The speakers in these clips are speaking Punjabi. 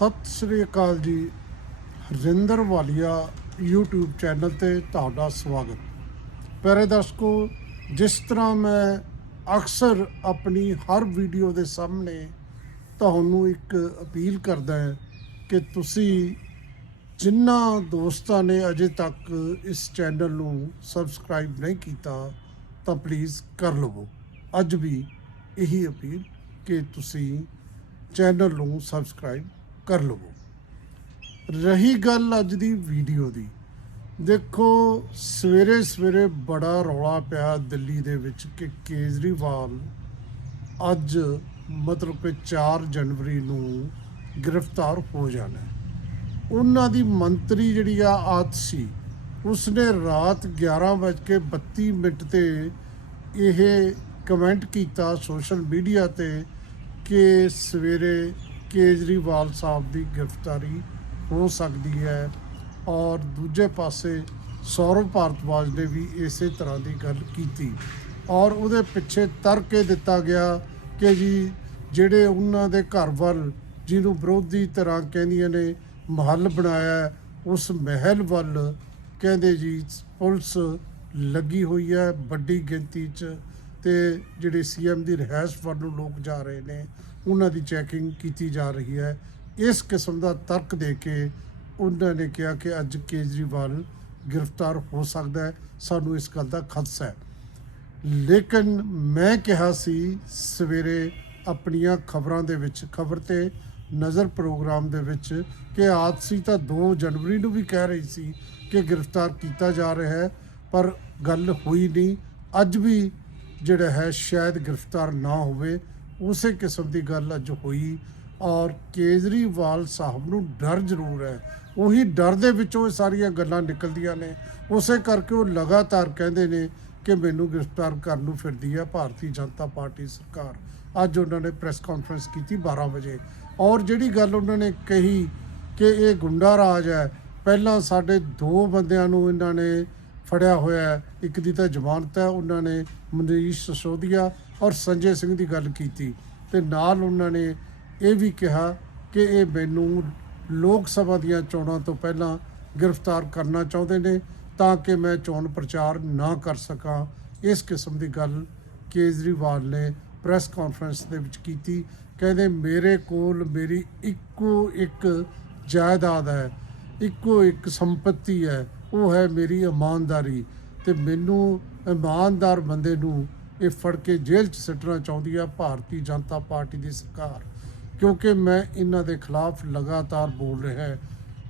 ਸਤਿ ਸ੍ਰੀ ਅਕਾਲ ਜੀ। ਹਰਜਿੰਦਰ ਵਾਲੀਆ YouTube ਚੈਨਲ ਤੇ ਤੁਹਾਡਾ ਸਵਾਗਤ। ਪਿਆਰੇ ਦਰਸ਼ਕੋ, ਜਿਸ ਤਰ੍ਹਾਂ ਮੈਂ ਅਕਸਰ ਆਪਣੀ ਹਰ ਵੀਡੀਓ ਦੇ ਸਾਹਮਣੇ ਤੁਹਾਨੂੰ ਇੱਕ ਅਪੀਲ ਕਰਦਾ ਹਾਂ ਕਿ ਤੁਸੀਂ ਜਿਨ੍ਹਾਂ ਦੋਸਤਾਂ ਨੇ ਅਜੇ ਤੱਕ ਇਸ ਚੈਨਲ ਨੂੰ ਸਬਸਕ੍ਰਾਈਬ ਨਹੀਂ ਕੀਤਾ, ਤਾਂ ਪਲੀਜ਼ ਕਰ ਲਵੋ। ਅੱਜ ਵੀ ਇਹੀ ਅਪੀਲ ਕਿ ਤੁਸੀਂ ਚੈਨਲ ਨੂੰ ਸਬਸਕ੍ਰਾਈਬ ਕਰ ਲਵੋ। ਰਹੀ ਗੱਲ ਅੱਜ ਦੀ ਵੀਡੀਓ ਦੀ। ਦੇਖੋ, ਸਵੇਰੇ ਸਵੇਰੇ ਬੜਾ ਰੌਲਾ ਪਿਆ ਦਿੱਲੀ ਦੇ ਵਿੱਚ ਕਿ ਕੇਜਰੀਵਾਲ ਅੱਜ ਮਤਲਬ ਕਿ 4 ਜਨਵਰੀ ਨੂੰ ਗ੍ਰਿਫਤਾਰ ਹੋ ਜਾਣਾ ਉਹਨਾਂ ਦੀ ਮੰਤਰੀ ਜਿਹੜੀ ਆ ਆਤਸੀ, ਉਸਨੇ ਰਾਤ 11:32 ਮਿੰਟ ਤੇ ਇਹ ਕਮੈਂਟ ਕੀਤਾ ਸੋਸ਼ਲ ਮੀਡੀਆ ਤੇ ਕਿ ਸਵੇਰੇ ਕੇਜਰੀਵਾਲ ਸਾਹਿਬ ਦੀ ਗ੍ਰਿਫਤਾਰੀ ਹੋ ਸਕਦੀ ਹੈ ਔਰ ਦੂਜੇ ਪਾਸੇ ਸੌਰਵ ਭਾਰਤਵਾਜ ਨੇ ਵੀ ਇਸੇ ਤਰ੍ਹਾਂ ਦੀ ਗੱਲ ਕੀਤੀ। ਔਰ ਉਹਦੇ ਪਿੱਛੇ ਤਰਕ ਇਹ ਦਿੱਤਾ ਗਿਆ ਕਿ ਜੀ ਜਿਹੜੇ ਉਹਨਾਂ ਦੇ ਘਰ ਵੱਲ ਜਿਹਨੂੰ ਵਿਰੋਧੀ ਤਰ੍ਹਾਂ ਕਹਿੰਦੀਆਂ ਨੇ ਮਹੱਲ ਬਣਾਇਆ, ਉਸ ਮਹਿਲ ਵੱਲ ਕਹਿੰਦੇ ਜੀ ਪੁਲਿਸ ਲੱਗੀ ਹੋਈ ਹੈ ਵੱਡੀ ਗਿਣਤੀ 'ਚ ਤੇ ਜਿਹੜੇ ਸੀਐਮ ਦੀ ਰਿਹਾਇਸ਼ ਵੱਲ ਨੂੰ ਲੋਕ ਜਾ ਰਹੇ ਨੇ ਉਹਨਾਂ ਦੀ ਚੈਕਿੰਗ ਕੀਤੀ ਜਾ ਰਹੀ ਹੈ। ਇਸ ਕਿਸਮ ਦਾ ਤਰਕ ਦੇ ਕੇ ਉਹਨਾਂ ਨੇ ਕਿਹਾ ਕਿ ਅੱਜ ਕੇਜਰੀਵਾਲ ਗ੍ਰਿਫਤਾਰ ਹੋ ਸਕਦਾ ਹੈ। ਸਾਨੂੰ ਇਸ ਗੱਲ ਦਾ ਖਦਸ਼ਾ ਹੈ। ਲੇਕਿਨ ਮੈਂ ਕਿਹਾ ਸੀ, ਸਵੇਰੇ ਆਪਣੀਆਂ ਖਬਰਾਂ ਦੇ ਵਿੱਚ, ਖਬਰ ਤੇ ਨਜ਼ਰ ਪ੍ਰੋਗਰਾਮ ਦੇ ਵਿੱਚ ਕਿ ਆਦਸੀ ਤਾਂ 2 ਜਨਵਰੀ ਨੂੰ ਵੀ ਕਹਿ ਰਹੀ ਸੀ ਕਿ ਗ੍ਰਿਫਤਾਰ ਕੀਤਾ ਜਾ ਰਿਹਾ ਹੈ, ਪਰ ਗੱਲ ਹੋਈ ਨਹੀਂ। ਅੱਜ ਵੀ ਜਿਹੜਾ ਹੈ, ਸ਼ਾਇਦ ਗ੍ਰਿਫਤਾਰ ਨਾ ਹੋਵੇ। ਉਸੇ ਕਿਸਮ ਦੀ ਗੱਲ ਅੱਜ ਹੋਈ ਔਰ ਕੇਜਰੀਵਾਲ ਸਾਹਿਬ ਨੂੰ ਡਰ ਜ਼ਰੂਰ ਹੈ। ਉਹੀ ਡਰ ਦੇ ਵਿੱਚੋਂ ਇਹ ਸਾਰੀਆਂ ਗੱਲਾਂ ਨਿਕਲਦੀਆਂ ਨੇ। ਉਸੇ ਕਰਕੇ ਉਹ ਲਗਾਤਾਰ ਕਹਿੰਦੇ ਨੇ ਕਿ ਮੈਨੂੰ ਗ੍ਰਿਫਤਾਰ ਕਰਨ ਨੂੰ ਫਿਰਦੀ ਹੈ ਭਾਰਤੀ ਜਨਤਾ ਪਾਰਟੀ ਸਰਕਾਰ। ਅੱਜ ਉਹਨਾਂ ਨੇ ਪ੍ਰੈਸ ਕਾਨਫਰੰਸ ਕੀਤੀ 12 ਵਜੇ। ਔਰ ਜਿਹੜੀ ਗੱਲ ਉਹਨਾਂ ਨੇ ਕਹੀ ਕਿ ਇਹ ਗੁੰਡਾ ਰਾਜ ਹੈ, ਪਹਿਲਾਂ ਸਾਡੇ ਦੋ ਬੰਦਿਆਂ ਨੂੰ ਇਹਨਾਂ ਨੇ ਫੜਿਆ ਹੋਇਆ ਇੱਕ ਦੀ ਤਾਂ ਜ਼ਮਾਨਤ ਹੈ, ਉਹਨਾਂ ਨੇ ਮਨੀਸ਼ ਸਸੋਦੀਆ ਔਰ ਸੰਜੇ ਸਿੰਘ ਦੀ ਗੱਲ ਕੀਤੀ ਤੇ ਨਾਲ ਉਹਨਾਂ ਨੇ ਇਹ ਵੀ ਕਿਹਾ ਕਿ ਇਹ ਮੈਨੂੰ ਲੋਕ ਸਭਾ ਦੀਆਂ ਚੋਣਾਂ ਤੋਂ ਪਹਿਲਾਂ ਗ੍ਰਿਫਤਾਰ ਕਰਨਾ ਚਾਹੁੰਦੇ ਨੇ ਤਾਂ ਕਿ ਮੈਂ ਚੋਣ ਪ੍ਰਚਾਰ ਨਾ ਕਰ ਸਕਾਂ। ਇਸ ਕਿਸਮ ਦੀ ਗੱਲ ਕੇਜਰੀਵਾਲ ਨੇ ਪ੍ਰੈਸ ਕਾਨਫਰੰਸ ਦੇ ਵਿੱਚ ਕੀਤੀ। ਕਹਿੰਦੇ, ਮੇਰੇ ਕੋਲ ਮੇਰੀ ਇੱਕੋ ਇੱਕ ਜਾਇਦਾਦ ਹੈ, ਇੱਕੋ ਇੱਕ ਸੰਪਤੀ ਹੈ, ਉਹ ਹੈ ਮੇਰੀ ਇਮਾਨਦਾਰੀ ਤੇ ਮੈਨੂੰ ਇਮਾਨਦਾਰ ਬੰਦੇ ਨੂੰ ਇਹ ਫੜ ਕੇ ਜੇਲ੍ਹ 'ਚ ਸੱਟਣਾ ਚਾਹੁੰਦੀ ਆ ਭਾਰਤੀ ਜਨਤਾ ਪਾਰਟੀ ਦੀ ਸਰਕਾਰ। ਕਿਉਂਕਿ ਮੈਂ ਇਹਨਾਂ ਦੇ ਖਿਲਾਫ ਲਗਾਤਾਰ ਬੋਲ ਰਿਹਾ ਹੈ।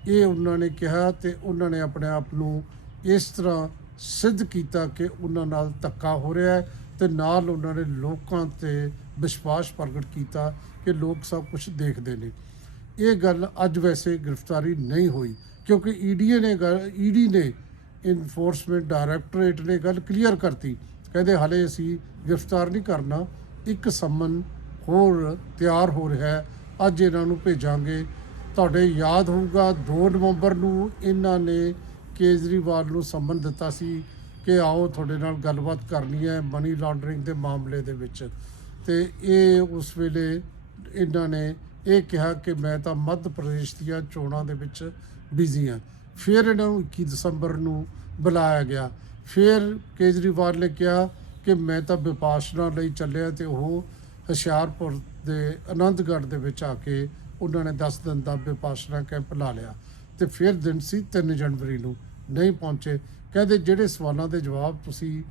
ਇਹ ਉਹਨਾਂ ਨੇ ਕਿਹਾ ਤੇ ਉਹਨਾਂ ਨੇ ਆਪਣੇ ਆਪ ਨੂੰ ਇਸ ਤਰ੍ਹਾਂ ਸਿੱਧ ਕੀਤਾ ਕਿ ਉਹਨਾਂ ਨਾਲ ਧੱਕਾ ਹੋ ਰਿਹਾ ਹੈ ਤੇ ਨਾਲ ਉਹਨਾਂ ਨੇ ਲੋਕਾਂ ਤੇ ਵਿਸ਼ਵਾਸ ਪ੍ਰਗਟ ਕੀਤਾ ਕਿ ਲੋਕ ਸਭ ਕੁਝ ਦੇਖਦੇ ਨੇ। ਇਹ ਗੱਲ ਅੱਜ ਵੈਸੇ ਗ੍ਰਿਫਤਾਰੀ ਨਹੀਂ ਹੋਈ, ਕਿਉਂਕਿ ਈਡੀ ਨੇ ਈਡੀ ਨੇ ਇਨਫੋਰਸਮੈਂਟ ਡਾਇਰੈਕਟੋਰੇਟ ਨੇ ਗੱਲ ਕਲੀਅਰ ਕਰਤੀ। ਕਹਿੰਦੇ ਹਲੇ ਅਸੀਂ ਗ੍ਰਿਫਤਾਰ ਨਹੀਂ ਕਰਨਾ, ਇੱਕ ਸੰਮਨ ਹੋਰ ਤਿਆਰ ਹੋ ਰਿਹਾ ਹੈ, ਅੱਜ ਇਹਨਾਂ ਨੂੰ ਭੇਜਾਂਗੇ। ਤੁਹਾਡੇ ਯਾਦ ਹੋਊਗਾ 2 ਨਵੰਬਰ ਨੂੰ ਇਹਨਾਂ ਨੇ ਕੇਜਰੀਵਾਲ ਨੂੰ ਸੰਮਨ ਦਿੱਤਾ ਸੀ ਕਿ ਆਓ ਤੁਹਾਡੇ ਨਾਲ ਗੱਲਬਾਤ ਕਰਨੀ ਹੈ ਮਨੀ ਲਾਂਡਰਿੰਗ ਦੇ ਮਾਮਲੇ ਦੇ ਵਿੱਚ। ਤੇ ਇਹ ਉਸ ਵੇਲੇ ਇਹਨਾਂ ਨੇ ਇਹ ਕਿਹਾ ਕਿ ਮੈਂ ਤਾਂ ਮੱਧ ਪ੍ਰਦੇਸ਼ ਦੀਆਂ ਚੋਣਾਂ ਦੇ ਵਿੱਚ ਬਿਜ਼ੀ ਹਾਂ। ਫਿਰ ਇਹਨਾਂ ਨੂੰ 21 ਦਸੰਬਰ ਨੂੰ ਬੁਲਾਇਆ ਗਿਆ। ਫਿਰ ਕੇਜਰੀਵਾਲ ਨੇ ਕਿਹਾ ਕਿ ਮੈਂ ਤਾਂ ਵਿਪਾਸ਼ਨਾ ਲਈ ਚੱਲਿਆ ਤੇ ਉਹ ਹੁਸ਼ਿਆਰਪੁਰ ਦੇ ਆਨੰਦਗੜ੍ਹ ਦੇ ਵਿੱਚ ਆ ਕੇ ਉਹਨਾਂ ਨੇ 10 ਦਿਨ ਦਾ ਵਿਪਾਸ਼ਨਾ ਕੈਂਪ ਲਾ ਲਿਆ ਤੇ ਫਿਰ ਦਿਨ ਸੀ 3 ਜਨਵਰੀ ਨੂੰ ਨਹੀਂ ਪਹੁੰਚੇ। ਕਹਿੰਦੇ ਜਿਹੜੇ ਸਵਾਲਾਂ ਦੇ ਜਵਾਬ ਤੁਸੀਂ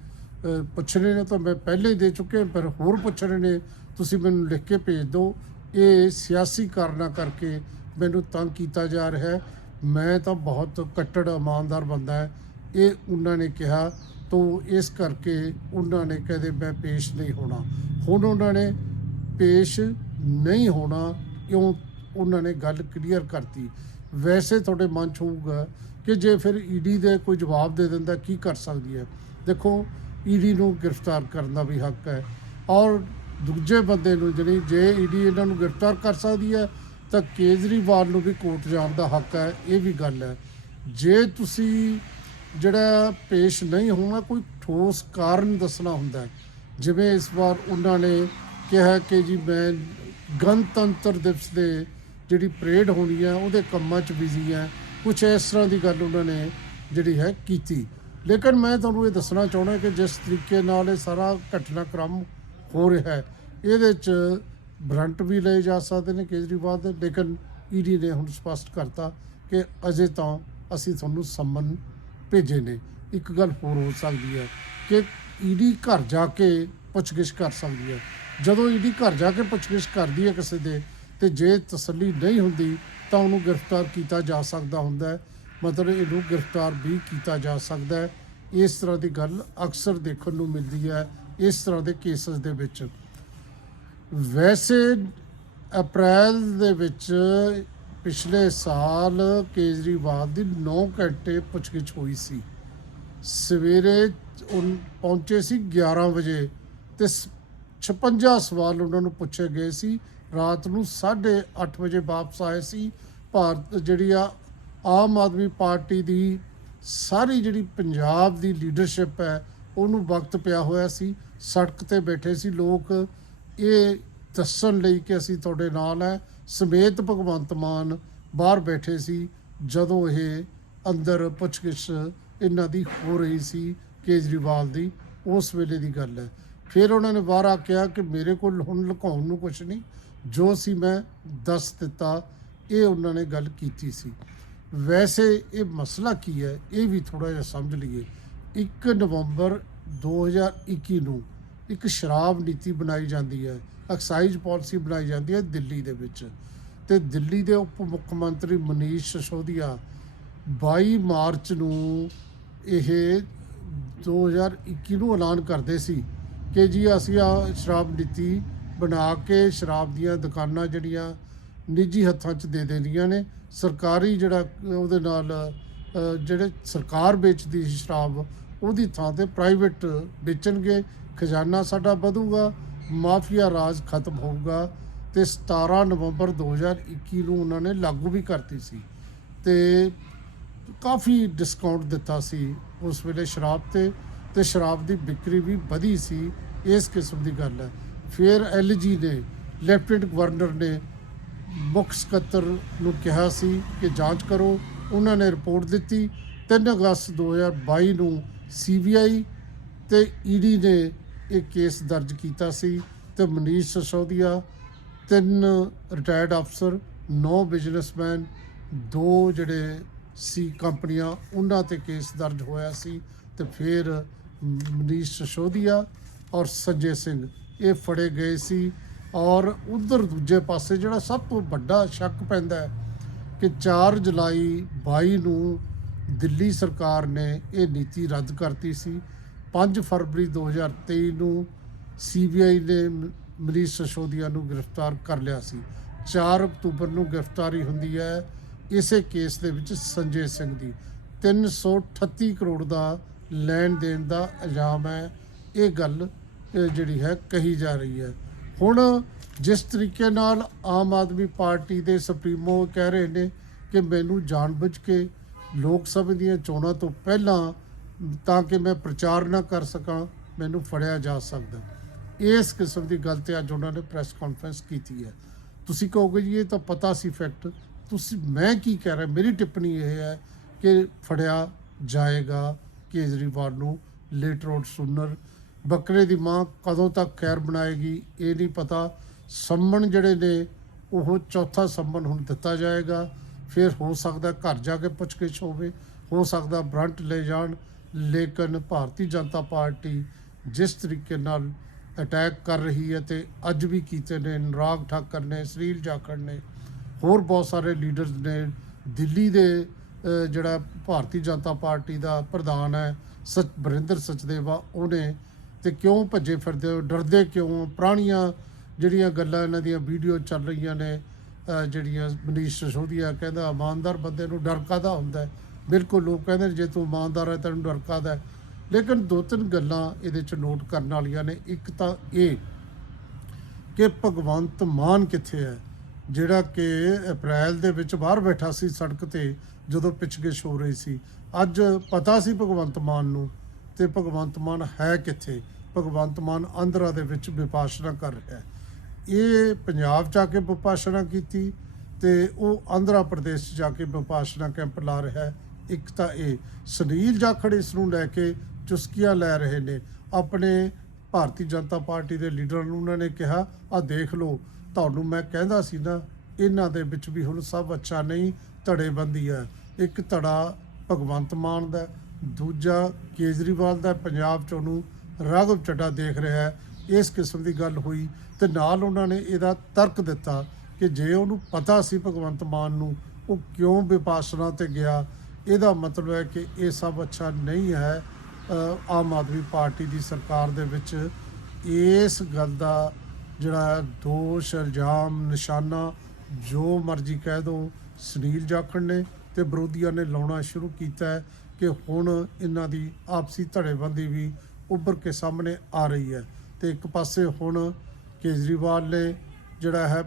ਪੁੱਛਣੇ ਨੇ ਤਾਂ ਮੈਂ ਪਹਿਲੇ ਹੀ ਦੇ ਚੁੱਕੇ ਪਰ ਹੋਰ ਪੁੱਛਣੇ ਨੇ ਤੁਸੀਂ ਮੈਨੂੰ ਲਿਖ ਕੇ ਭੇਜ ਦਿਓ। ਇਹ ਸਿਆਸੀ ਕਾਰਨਾਂ ਕਰਕੇ ਮੈਨੂੰ ਤੰਗ ਕੀਤਾ ਜਾ ਰਿਹਾ ਹੈ। ਮੈਂ ਤਾਂ ਬਹੁਤ ਕੱਟੜ ਇਮਾਨਦਾਰ ਬੰਦਾ ਹੈ। ਇਹ ਉਹਨਾਂ ਨੇ ਕਿਹਾ, ਤੋਂ ਇਸ ਕਰਕੇ ਉਹਨਾਂ ਨੇ ਕਹਦੇ ਮੈਂ ਪੇਸ਼ ਨਹੀਂ ਹੋਣਾ। ਹੁਣ ਉਹਨਾਂ ਨੇ ਪੇਸ਼ ਨਹੀਂ ਹੋਣਾ, ਕਿਉਂ ਉਹਨਾਂ ਨੇ ਗੱਲ ਕਲੀਅਰ ਕਰਤੀ। ਵੈਸੇ ਤੁਹਾਡੇ ਮਨ 'ਚ ਹੋਊਗਾ ਕਿ ਜੇ ਫਿਰ ਈਡੀ ਦੇ ਕੋਈ ਜਵਾਬ ਦੇ ਦਿੰਦਾ, ਕੀ ਕਰ ਸਕਦੀ ਹੈ? ਦੇਖੋ ਈਡੀ ਨੂੰ ਗ੍ਰਿਫਤਾਰ ਕਰਨ ਦਾ ਵੀ ਹੱਕ ਹੈ। ਔਰ ਦੂਜੇ ਬੰਦੇ ਨੂੰ ਜਿਹੜੀ, ਜੇ ਈਡੀ ਇਹਨਾਂ ਨੂੰ ਗ੍ਰਿਫਤਾਰ ਕਰ ਸਕਦੀ ਹੈ, ਤਾਂ ਕੇਜਰੀਵਾਲ ਨੂੰ ਵੀ ਕੋਰਟ ਜਾਣ ਦਾ ਹੱਕ ਹੈ, ਇਹ ਵੀ ਗੱਲ ਹੈ। ਜੇ ਤੁਸੀਂ ਜਿਹੜਾ ਪੇਸ਼ ਨਹੀਂ ਹੋਣਾ, ਕੋਈ ਠੋਸ ਕਾਰਨ ਦੱਸਣਾ ਹੁੰਦਾ ਹੈ। ਜਿਵੇਂ ਇਸ ਵਾਰ ਉਹਨਾਂ ਨੇ ਕਿਹਾ ਕਿ ਜੀ, ਮੈਂ ਗਣਤੰਤਰ ਦਿਵਸ ਦੇ ਜਿਹੜੀ ਪਰੇਡ ਹੋਣੀ ਹੈ, ਉਹਦੇ ਕੰਮਾਂ 'ਚ ਬਿਜ਼ੀ ਹੈ। ਕੁਝ ਇਸ ਤਰ੍ਹਾਂ ਦੀ ਗੱਲ ਉਹਨਾਂ ਨੇ ਜਿਹੜੀ ਹੈ ਕੀਤੀ। ਲੇਕਿਨ ਮੈਂ ਤੁਹਾਨੂੰ ਇਹ ਦੱਸਣਾ ਚਾਹੁੰਦਾ ਕਿ ਜਿਸ ਤਰੀਕੇ ਨਾਲ ਇਹ ਸਾਰਾ ਘਟਨਾਕ੍ਰਮ ਹੋ ਰਿਹਾ ਹੈ, ਇਹਦੇ 'ਚ ਬਰੰਟ ਵੀ ਲਏ ਜਾ ਸਕਦੇ ਨੇ ਕੇਜਰੀਵਾਲ ਦੇ, ਲੇਕਿਨ ਈਡੀ ਨੇ ਹੁਣ ਸਪਸ਼ਟ ਕਰਤਾ ਕਿ ਅਜੇ ਤਾਂ ਅਸੀਂ ਤੁਹਾਨੂੰ ਸੰਮਨ ਭੇਜੇ ਨੇ। ਇੱਕ ਗੱਲ ਹੋਰ ਹੋ ਸਕਦੀ ਹੈ ਕਿ ਈਡੀ ਘਰ ਜਾ ਕੇ ਪੁੱਛਗਿੱਛ ਕਰ ਸਕਦੀ ਹੈ। ਜਦੋਂ ਈਡੀ ਘਰ ਜਾ ਕੇ ਪੁੱਛਗਿੱਛ ਕਰਦੀ ਹੈ ਕਿਸੇ ਦੇ ਤੇ ਜੇ ਤਸੱਲੀ ਨਹੀਂ ਹੁੰਦੀ, ਤਾਂ ਉਹਨੂੰ ਗ੍ਰਿਫਤਾਰ ਕੀਤਾ ਜਾ ਸਕਦਾ ਹੁੰਦਾ ਹੈ। ਮਤਲਬ ਇਹਨੂੰ ਗ੍ਰਿਫਤਾਰ ਵੀ ਕੀਤਾ ਜਾ ਸਕਦਾ ਹੈ। ਇਸ ਤਰ੍ਹਾਂ ਦੀ ਗੱਲ ਅਕਸਰ ਦੇਖਣ ਨੂੰ ਮਿਲਦੀ ਹੈ ਇਸ ਤਰ੍ਹਾਂ ਦੇ ਕੇਸਸ ਦੇ ਵਿੱਚ। ਵੈਸੇ ਅਪ੍ਰੈਲ ਦੇ ਵਿੱਚ ਪਿਛਲੇ ਸਾਲ ਕੇਜਰੀਵਾਲ ਦੀ 9 ਘੰਟੇ ਪੁੱਛਗਿੱਛ ਹੋਈ ਸੀ। ਸਵੇਰੇ ਉਨ, ਪਹੁੰਚੇ ਸੀ 11 ਵਜੇ ਤੇ ਸ- 56 ਸਵਾਲ ਉਹਨਾਂ ਨੂੰ ਪੁੱਛੇ ਗਏ ਸੀ। ਰਾਤ ਨੂੰ 8:30 ਵਜੇ ਵਾਪਸ ਆਏ ਸੀ। ਭਾਰਤ ਜਿਹੜੀ ਆ, ਆਮ ਆਦਮੀ ਪਾਰਟੀ ਦੀ ਸਾਰੀ ਜਿਹੜੀ ਪੰਜਾਬ ਦੀ ਲੀਡਰਸ਼ਿਪ ਹੈ, ਉਹਨੂੰ ਵਕਤ ਪਿਆ ਹੋਇਆ ਸੀ। ਸੜਕ ਤੇ ਬੈਠੇ ਸੀ ਲੋਕ। ਇਹ ਦੱਸਣ ਲਈ ਕਿ ਅਸੀਂ ਤੁਹਾਡੇ ਨਾਲ ਹੈ ਸਮੇਤ ਭਗਵੰਤ ਮਾਨ ਬਾਹਰ ਬੈਠੇ ਸੀ, ਜਦੋਂ ਇਹ ਅੰਦਰ ਪੁੱਛਗਿੱਛ ਇਹਨਾਂ ਦੀ ਹੋ ਰਹੀ ਸੀ ਕੇਜਰੀਵਾਲ ਦੀ, ਉਸ ਵੇਲੇ ਦੀ ਗੱਲ ਹੈ। ਫਿਰ ਉਹਨਾਂ ਨੇ ਬਾਹਰ ਆ ਕਿਹਾ ਕਿ ਮੇਰੇ ਕੋਲ ਹੁਣ ਲੁਕਾਉਣ ਨੂੰ ਕੁਝ ਨਹੀਂ, ਜੋ ਸੀ ਮੈਂ ਦੱਸ ਦਿੱਤਾ, ਇਹ ਉਹਨਾਂ ਨੇ ਗੱਲ ਕੀਤੀ ਸੀ। ਵੈਸੇ ਇਹ ਮਸਲਾ ਕੀ ਹੈ, ਇਹ ਵੀ ਥੋੜਾ ਜਿਹਾ ਸਮਝ ਲਈਏ। 1 ਨਵੰਬਰ 2021 ਨੂੰ ਇੱਕ ਸ਼ਰਾਬ ਨੀਤੀ ਬਣਾਈ ਜਾਂਦੀ ਹੈ ਐਕਸਾਈਜ਼ ਪਾਲਿਸੀ ਬਣਾਈ ਜਾਂਦੀ ਹੈ ਦਿੱਲੀ ਦੇ ਵਿੱਚ। ਤੇ ਦਿੱਲੀ ਦੇ ਉਪ ਮੁੱਖ ਮੰਤਰੀ ਮਨੀਸ਼ ਸਿਸੋਦੀਆ 22 ਮਾਰਚ ਨੂੰ ਇਹ 2021 ਨੂੰ ਐਲਾਨ ਕਰਦੇ ਸੀ ਕਿ ਜੀ ਅਸੀਂ ਆ ਸ਼ਰਾਬ ਨੀਤੀ ਬਣਾ ਕੇ ਸ਼ਰਾਬ ਦੀਆਂ ਦੁਕਾਨਾਂ ਜਿਹੜੀਆਂ ਨਿੱਜੀ ਹੱਥਾਂ 'ਚ ਦੇ ਦੇਣੀਆਂ ਨੇ, ਸਰਕਾਰੀ ਜਿਹੜਾ ਉਹਦੇ ਨਾਲ ਜਿਹੜੇ ਸਰਕਾਰ ਵੇਚਦੀ ਸੀ ਸ਼ਰਾਬ, ਉਹਦੀ ਥਾਂ ਤੇ ਪ੍ਰਾਈਵੇਟ ਵੇਚਣਗੇ ਖਜ਼ਾਨਾ ਸਾਡਾ ਵਧੂਗਾ, ਮਾਫੀਆ ਰਾਜ ਖਤਮ ਹੋਊਗਾ ਤੇ 17 ਨਵੰਬਰ 2021 ਨੂੰ ਉਹਨਾਂ ਨੇ ਲਾਗੂ ਵੀ ਕਰਤੀ ਸੀ ਤੇ ਕਾਫੀ ਡਿਸਕਾਊਂਟ ਦਿੱਤਾ ਸੀ ਉਸ ਵੇਲੇ ਸ਼ਰਾਬ ਤੇ ਤੇ ਸ਼ਰਾਬ ਦੀ ਵਿਕਰੀ ਵੀ ਵਧੀ ਸੀ, ਇਸ ਕਿਸਮ ਦੀ ਗੱਲ ਹੈ। ਫਿਰ ਐਲਜੀ ਨੇ, ਲੈਫਟੀਨੈਂਟ ਗਵਰਨਰ ਨੇ ਮੁੱਖ ਸਕੱਤਰ ਨੂੰ ਕਿਹਾ ਸੀ ਕਿ ਜਾਂਚ ਕਰੋ, ਉਹਨਾਂ ਨੇ ਰਿਪੋਰਟ ਦਿੱਤੀ। 3 ਅਗਸਤ 2022 ਨੂੰ ਸੀਬੀਆਈ ਤੇ ਈਡੀ ਨੇ ਇਹ ਕੇਸ ਦਰਜ ਕੀਤਾ ਸੀ ਤੇ ਮਨੀਸ਼ ਸਸੋਦੀਆ, ਤਿੰਨ ਰਿਟਾਇਰਡ ਅਫਸਰ ਨੌ ਬਿਜ਼ਨਸਮੈਨ ਦੋ ਜਿਹੜੇ ਸੀ ਕੰਪਨੀਆਂ, ਉਹਨਾਂ ਤੇ ਕੇਸ ਦਰਜ ਹੋਇਆ ਸੀ ਤੇ ਫਿਰ ਮਨੀਸ਼ ਸਸੋਦੀਆ ਔਰ ਸੰਜੇ ਸਿੰਘ ਇਹ ਫੜੇ ਗਏ ਸੀ ਔਰ ਉਧਰ ਦੂਜੇ ਪਾਸੇ ਜਿਹੜਾ ਸਭ ਤੋਂ ਵੱਡਾ ਸ਼ੱਕ ਪੈਂਦਾ ਹੈ ਕਿ 4 ਜੁਲਾਈ 22 ਨੂੰ ਦਿੱਲੀ ਸਰਕਾਰ ਨੇ ਇਹ ਨੀਤੀ ਰੱਦ ਕਰਤੀ ਸੀ 5 ਫਰਵਰੀ 2023 ਨੂੰ ਸੀਬੀਆਈ ਨੇ ਮਨੀਸ਼ ਸਸ਼ੋਦੀਆ ਨੂੰ ਗ੍ਰਿਫਤਾਰ ਕਰ ਲਿਆ ਸੀ। 4 ਅਕਤੂਬਰ ਨੂੰ ਗ੍ਰਿਫਤਾਰੀ ਹੁੰਦੀ ਹੈ। ਇਸੇ ਕੇਸ ਦੇ ਵਿੱਚ ਸੰਜੇ ਸਿੰਘ ਦੀ 338 ਕਰੋੜ ਦਾ ਲੈਣ ਦੇਣ ਦਾ ਇਲਜ਼ਾਮ ਹੈ। ਇਹ ਗੱਲ ਜਿਹੜੀ ਹੈ, ਕਹੀ ਜਾ ਰਹੀ ਹੈ। ਹੁਣ ਜਿਸ ਤਰੀਕੇ ਨਾਲ ਆਮ ਆਦਮੀ ਪਾਰਟੀ ਦੇ ਸੁਪਰੀਮੋ ਕਹਿ ਰਹੇ ਨੇ ਕਿ ਮੈਨੂੰ ਜਾਣਬੁੱਝ ਕੇ ਲੋਕ ਸਭਾ ਦੀਆਂ ਚੋਣਾਂ ਤੋਂ ਪਹਿਲਾਂ ਤਾਂ ਕਿ ਮੈਂ ਪ੍ਰਚਾਰ ਨਾ ਕਰ ਸਕਾਂ, ਮੈਨੂੰ ਫੜਿਆ ਜਾ ਸਕਦਾ। ਇਸ ਕਿਸਮ ਦੀ ਗੱਲ ਤੇ ਅੱਜ ਉਹਨਾਂ ਨੇ ਪ੍ਰੈਸ ਕਾਨਫਰੰਸ ਕੀਤੀ ਹੈ। ਤੁਸੀਂ ਕਹੋਗੇ ਜੀ, ਇਹ ਤਾਂ ਪਤਾ ਸੀ ਫੈਕਟ ਤੁਸੀਂ, ਮੈਂ ਕੀ ਕਹਿ ਰਿਹਾ, ਮੇਰੀ ਟਿੱਪਣੀ ਇਹ ਹੈ ਕਿ ਫੜਿਆ ਜਾਏਗਾ ਕੇਜਰੀਵਾਲ ਨੂੰ ਲੇਟ ਰੋਡ ਸੁਨਰ। ਬੱਕਰੇ ਦੀ ਮਾਂ ਕਦੋਂ ਤੱਕ ਖੈਰ ਬਣਾਏਗੀ, ਇਹ ਨਹੀਂ ਪਤਾ। ਸੰਮਣ ਜਿਹੜੇ ਨੇ, ਉਹ ਚੌਥਾ ਸੰਮਣ ਹੁਣ ਦਿੱਤਾ ਜਾਏਗਾ। ਫਿਰ ਹੋ ਸਕਦਾ ਘਰ ਜਾ ਕੇ ਪੁੱਛਗਿੱਛ ਹੋਵੇ, ਹੋ ਸਕਦਾ ਬ੍ਰੰਟ ਲੈ ਜਾਣ। ਲੇਕਿਨ ਭਾਰਤੀ ਜਨਤਾ ਪਾਰਟੀ ਜਿਸ ਤਰੀਕੇ ਨਾਲ ਅਟੈਕ ਕਰ ਰਹੀ ਹੈ ਤੇ ਅੱਜ ਵੀ ਕੀਤੇ ਨੇ ਨਰਾਗ ਠਾਕਰ ਨੇ ਸਰੀਲ ਜਾਖੜ ਨੇ, ਹੋਰ ਬਹੁਤ ਸਾਰੇ ਲੀਡਰਸ ਨੇ, ਦਿੱਲੀ ਦੇ ਜਿਹੜਾ ਭਾਰਤੀ ਜਨਤਾ ਪਾਰਟੀ ਦਾ ਪ੍ਰਧਾਨ ਹੈ, ਸਚ, ਬਰਿੰਦਰ ਸਚਦੇਵਾ, ਉਹਨੇ ਤੇ ਕਿਉਂ ਭੱਜੇ ਫਿਰਦੇ ਹੋ, ਡਰਦੇ ਕਿਉਂ ਪੁਰਾਣੀਆਂ ਜਿਹੜੀਆਂ ਗੱਲਾਂ ਇਹਨਾਂ ਦੀਆਂ ਵੀਡੀਓ ਚੱਲ ਰਹੀਆਂ ਨੇ ਜਿਹੜੀਆਂ ਮਨੀਸ਼ ਸਿਸੋਦੀਆ ਕਹਿੰਦਾ, ਇਮਾਨਦਾਰ ਬੰਦੇ ਨੂੰ ਡਰ ਕਾਹਦਾ ਹੁੰਦਾ ਬਿਲਕੁਲ ਲੋਕ ਕਹਿੰਦੇ ਨੇ, ਜੇ ਤੂੰ ਇਮਾਨਦਾਰ ਹੈ ਤੈਨੂੰ ਡਰ ਕਾਹਦਾ ਲੇਕਿਨ ਦੋ ਤਿੰਨ ਗੱਲਾਂ ਇਹਦੇ ਚ ਨੋਟ ਕਰਨ ਵਾਲੀਆਂ ਨੇ। ਇੱਕ ਤਾਂ ਇਹ ਕਿ ਭਗਵੰਤ ਮਾਨ ਕਿੱਥੇ ਹੈ? ਜਿਹੜਾ ਕਿ ਅਪ੍ਰੈਲ ਦੇ ਵਿੱਚ ਬਾਹਰ ਬੈਠਾ ਸੀ ਸੜਕ ਤੇ ਜਦੋਂ ਪਿਛਗਿਛ ਹੋ ਰਹੀ ਸੀ। ਅੱਜ ਪਤਾ ਸੀ ਭਗਵੰਤ ਮਾਨ ਨੂੰ ਤੇ ਭਗਵੰਤ ਮਾਨ ਹੈ ਕਿੱਥੇ? ਭਗਵੰਤ ਮਾਨ ਆਂਧਰਾ ਦੇ ਵਿੱਚ ਵਿਪਾਸ਼ਨਾ ਕਰ ਰਿਹਾ ਇਹ ਪੰਜਾਬ ਚ ਆ ਕੇ ਵਿਪਾਸ਼ਨਾ ਕੀਤੀ ਤੇ ਉਹ ਆਂਧਰਾ ਪ੍ਰਦੇਸ਼ 'ਚ ਜਾ ਕੇ ਵਿਪਾਸ਼ਨਾ ਕੈਂਪ ਲਾ ਰਿਹਾ ਹੈ। ਇੱਕ ਤਾਂ ਇਹ ਸੁਨੀਲ ਜਾਖੜ ਇਸ ਨੂੰ ਲੈ ਕੇ ਚੁਸਕੀਆਂ ਲੈ ਰਹੇ ਨੇ। ਆਪਣੇ ਭਾਰਤੀ ਜਨਤਾ ਪਾਰਟੀ ਦੇ ਲੀਡਰਾਂ ਨੂੰ ਉਹਨਾਂ ਨੇ ਕਿਹਾ ਆ ਦੇਖ ਲਓ, ਤੁਹਾਨੂੰ ਮੈਂ ਕਹਿੰਦਾ ਸੀ ਨਾ, ਇਹਨਾਂ ਦੇ ਵਿੱਚ ਵੀ ਹੁਣ ਸਭ ਅੱਛਾ ਨਹੀਂ, ਧੜੇਬੰਦੀ ਹੈ। ਇੱਕ ਧੜਾ ਭਗਵੰਤ ਮਾਨ ਦਾ, ਦੂਜਾ ਕੇਜਰੀਵਾਲ ਦਾ, ਪੰਜਾਬ ਚ ਉਹਨੂੰ ਰਾਘਵ ਚੱਡਾ ਦੇਖ ਰਿਹਾ ਹੈ। ਇਸ ਕਿਸਮ ਦੀ ਗੱਲ ਹੋਈ ਤੇ ਨਾਲ ਉਹਨਾਂ ਨੇ ਇਹਦਾ ਤਰਕ ਦਿੱਤਾ ਕਿ ਜੇ ਉਹਨੂੰ ਪਤਾ ਸੀ ਭਗਵੰਤ ਮਾਨ ਨੂੰ, ਉਹ ਕਿਉਂ ਵਿਪਾਸਨਾ ਤੇ ਗਿਆ ਇਹਦਾ ਮਤਲਬ ਹੈ ਕਿ ਇਹ ਸਭ ਅੱਛਾ ਨਹੀਂ ਹੈ ਆਮ ਆਦਮੀ ਪਾਰਟੀ ਦੀ ਸਰਕਾਰ ਦੇ ਵਿੱਚ। ਇਸ ਗੱਲ ਦਾ ਜਿਹੜਾ ਦੋਸ਼, ਇਲਜ਼ਾਮ, ਨਿਸ਼ਾਨਾ ਜੋ ਮਰਜ਼ੀ ਕਹਿ ਦੋ, ਸੁਨੀਲ ਜਾਖੜ ਨੇ ਤੇ ਵਿਰੋਧੀਆਂ ਨੇ ਲਾਉਣਾ ਸ਼ੁਰੂ ਕੀਤਾ ਹੈ ਕਿ ਹੁਣ ਇਹਨਾਂ ਦੀ ਆਪਸੀ ਧੜੇਬੰਦੀ ਵੀ ਉੱਭਰ ਕੇ ਸਾਹਮਣੇ ਆ ਰਹੀ ਹੈ। ਤੇ ਇੱਕ ਪਾਸੇ ਹੁਣ ਕੇਜਰੀਵਾਲ ਨੇ ਜਿਹੜਾ ਹੈ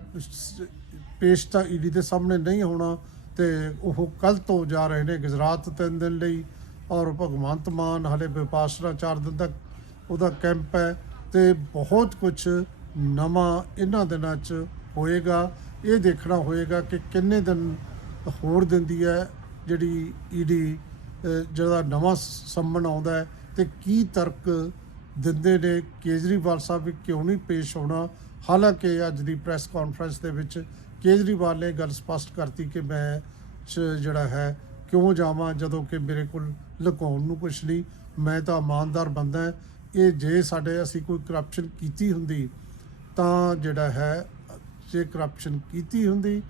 ਪੇਸ਼ ਤਾਂ ਈਡੀ ਦੇ ਸਾਹਮਣੇ ਨਹੀਂ ਹੋਣਾ ਤੇ ਉਹ ਕੱਲ ਤੋਂ ਜਾ ਰਹੇ ਨੇ ਗੁਜਰਾਤ ਤਿੰਨ ਦਿਨ ਲਈ ਔਰ ਭਗਵੰਤ ਮਾਨ ਹਲੇ ਵਿਪਾਸਨਾ ਚਾਰ ਦਿਨ ਤੱਕ ਉਹਦਾ ਕੈਂਪ ਹੈ ਤੇ ਬਹੁਤ ਕੁਝ ਨਵਾਂ ਇਹਨਾਂ ਦਿਨਾਂ 'ਚ ਹੋਏਗਾ। ਇਹ ਦੇਖਣਾ ਹੋਏਗਾ ਕਿ ਕਿੰਨੇ ਦਿਨ ਹੋਰ ਦਿੰਦੀ ਹੈ ਜਿਹੜੀ ਈਡੀ ਜਿਹੜਾ ਨਵਾਂ ਸੰਮਨ ਆਉਂਦਾ ਹੈ ਤੇ ਕੀ ਤਰਕ ਦਿੰਦੇ ਨੇ। ਕੇਜਰੀਵਾਲ ਸਾਹਿਬ ਵੀ ਕਿਉਂ ਨਹੀਂ ਪੇਸ਼ ਹੋਣਾ? ਹਾਲਾਂਕਿ ਅੱਜ ਦੀ ਪ੍ਰੈਸ ਕਾਨਫਰੰਸ ਦੇ ਵਿੱਚ ਕੇਜਰੀਵਾਲ ਨੇ ਗੱਲ ਸਪਸ਼ਟ ਕਰਤੀ ਕਿ ਮੈਂ ਚ- ਜਿਹੜਾ ਹੈ, ਕਿਉਂ ਜਾਵਾਂ ਜਦੋਂ ਕਿ ਮੇਰੇ ਕੋਲ ਲੁਕਾਉਣ ਨੂੰ ਕੁਝ ਨਹੀਂ। ਮੈਂ ਤਾਂ ਇਮਾਨਦਾਰ ਬੰਦਾ ਹਾਂ। ਇਹ ਜੇ ਸਾਡੇ ਅਸੀਂ ਕੋਈ ਕਰਪਸ਼ਨ ਕੀਤੀ ਹੁੰਦੀ, ਤਾਂ ਜਿਹੜਾ ਹੈ, ਜੇ ਕਰਪਸ਼ਨ ਕੀਤੀ ਹੁੰਦੀ,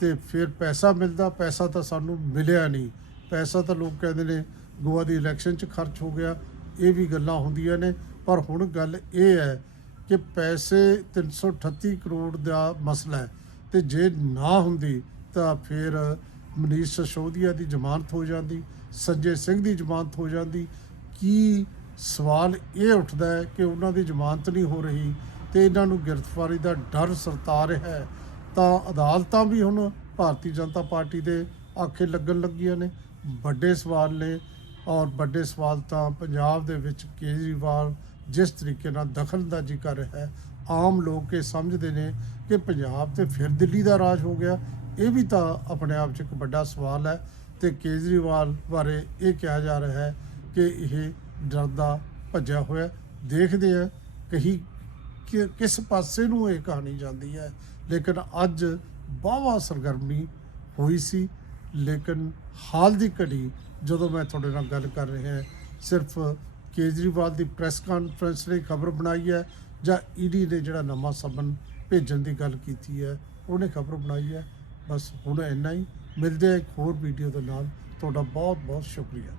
ਤੇ ਫਿਰ ਪੈਸਾ ਮਿਲਦਾ। ਪੈਸਾ ਤਾਂ ਸਾਨੂੰ ਮਿਲਿਆ ਨਹੀਂ। ਪੈਸਾ ਤਾਂ ਲੋਕ ਕਹਿੰਦੇ ਨੇ, ਗੋਆ ਦੀ ਇਲੈਕਸ਼ਨ 'ਚ ਖਰਚ ਹੋ ਗਿਆ। ਇਹ ਵੀ ਗੱਲਾਂ ਹੁੰਦੀਆਂ ਨੇ। ਪਰ ਹੁਣ ਗੱਲ ਇਹ ਹੈ ਕਿ ਪੈਸੇ 338 ਕਰੋੜ ਦਾ ਮਸਲਾ ਹੈ ਤੇ ਜੇ ਨਾ ਹੁੰਦੀ ਤਾਂ ਫਿਰ ਮਨੀਸ਼ ਸਸੋਦੀਆ ਦੀ ਜ਼ਮਾਨਤ ਹੋ ਜਾਂਦੀ, ਸੰਜੇ ਸਿੰਘ ਦੀ ਜ਼ਮਾਨਤ ਹੋ ਜਾਂਦੀ। ਕੀ ਸਵਾਲ ਇਹ ਉੱਠਦਾ ਹੈ ਕਿ ਉਹਨਾਂ ਦੀ ਜ਼ਮਾਨਤ ਨਹੀਂ ਹੋ ਰਹੀ ਤੇ ਇਹਨਾਂ ਨੂੰ ਗ੍ਰਿਫਤਾਰੀ ਦਾ ਡਰ ਸਰਤਾ ਰਿਹਾ ਹੈ? ਤਾਂ ਅਦਾਲਤਾਂ ਵੀ ਹੁਣ ਭਾਰਤੀ ਜਨਤਾ ਪਾਰਟੀ ਦੇ ਆਖੇ ਲੱਗਣ ਲੱਗੀਆਂ ਨੇ। ਵੱਡੇ ਸਵਾਲ ਨੇ ਔਰ ਵੱਡੇ ਸਵਾਲ ਤਾਂ ਪੰਜਾਬ ਦੇ ਵਿੱਚ ਕੇਜਰੀਵਾਲ ਜਿਸ ਤਰੀਕੇ ਨਾਲ ਦਖਲਅੰਦਾਜ਼ੀ ਕਰ ਰਿਹਾ ਹੈ, ਆਮ ਲੋਕ ਇਹ ਸਮਝਦੇ ਨੇ ਕਿ ਪੰਜਾਬ ਤੇ ਫਿਰ ਦਿੱਲੀ ਦਾ ਰਾਜ ਹੋ ਗਿਆ। ਇਹ ਵੀ ਤਾਂ ਆਪਣੇ ਆਪ 'ਚ ਇੱਕ ਵੱਡਾ ਸਵਾਲ ਹੈ ਤੇ ਕੇਜਰੀਵਾਲ ਬਾਰੇ ਇਹ ਕਿਹਾ ਜਾ ਰਿਹਾ ਹੈ ਕਿ ਇਹ ਡਰਦਾ ਭੱਜਿਆ ਹੋਇਆ। ਦੇਖਦੇ ਆ ਕਹੀ ਕਿ ਕਿਸ ਪਾਸੇ ਨੂੰ ਇਹ ਕਹਾਣੀ ਜਾਂਦੀ ਹੈ। ਲੇਕਿਨ ਅੱਜ ਬਾਵਾ ਸਰਗਰਮੀ ਹੋਈ ਸੀ। ਲੇਕਿਨ ਹਾਲ ਦੀ ਘੜੀ ਜਦੋਂ ਮੈਂ ਤੁਹਾਡੇ ਨਾਲ ਗੱਲ ਕਰ ਰਿਹਾ, ਸਿਰਫ ਕੇਜਰੀਵਾਲ ਦੀ ਪ੍ਰੈਸ ਕਾਨਫਰੰਸ ਨੇ ਖਬਰ ਬਣਾਈ ਹੈ ਜਾਂ ਈਡੀ ਨੇ ਜਿਹੜਾ ਨਵਾਂ ਸਬਨ ਭੇਜਣ ਦੀ ਗੱਲ ਕੀਤੀ ਹੈ, ਉਹਨੇ ਖਬਰ ਬਣਾਈ ਹੈ। ਬਸ ਹੁਣ ਇੰਨਾ ਹੀ। ਮਿਲਦੇ ਆ ਇੱਕ ਹੋਰ ਵੀਡੀਓ ਦੇ ਨਾਲ। ਤੁਹਾਡਾ ਬਹੁਤ ਬਹੁਤ ਸ਼ੁਕਰੀਆ।